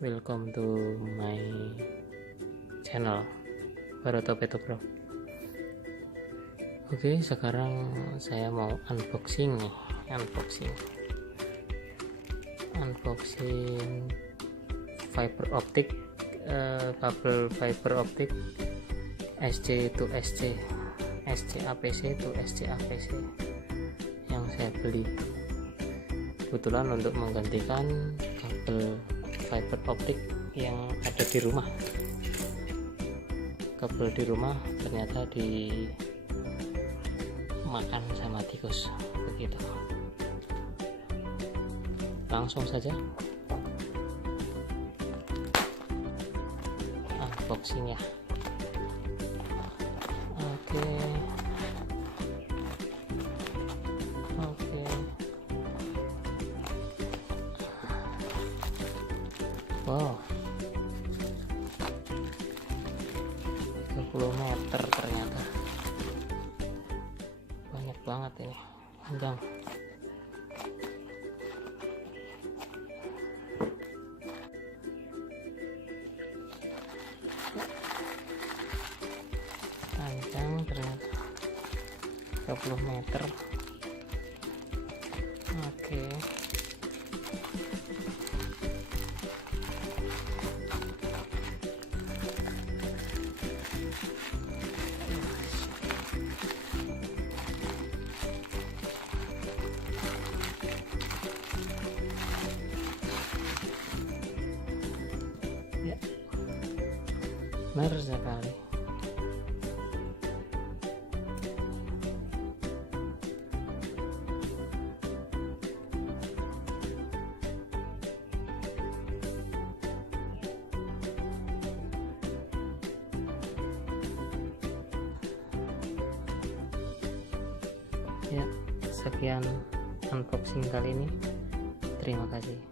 Welcome to my channel Baru Topeto Bro. Oke, sekarang saya mau unboxing fiber optic, kabel fiber optic SC to SC, SC APC to SC APC yang saya beli kebetulan untuk menggantikan kabel fiber optik yang ada di rumah. Kabel di rumah ternyata dimakan sama tikus, begitu. Langsung saja unboxing ya. Oke. Wow, 30 meter ternyata, banyak banget ini, panjang. Panjang ternyata 30 meter. Oke. Ya, benar sekali. Ya, sekian unboxing kali ini. Terima kasih.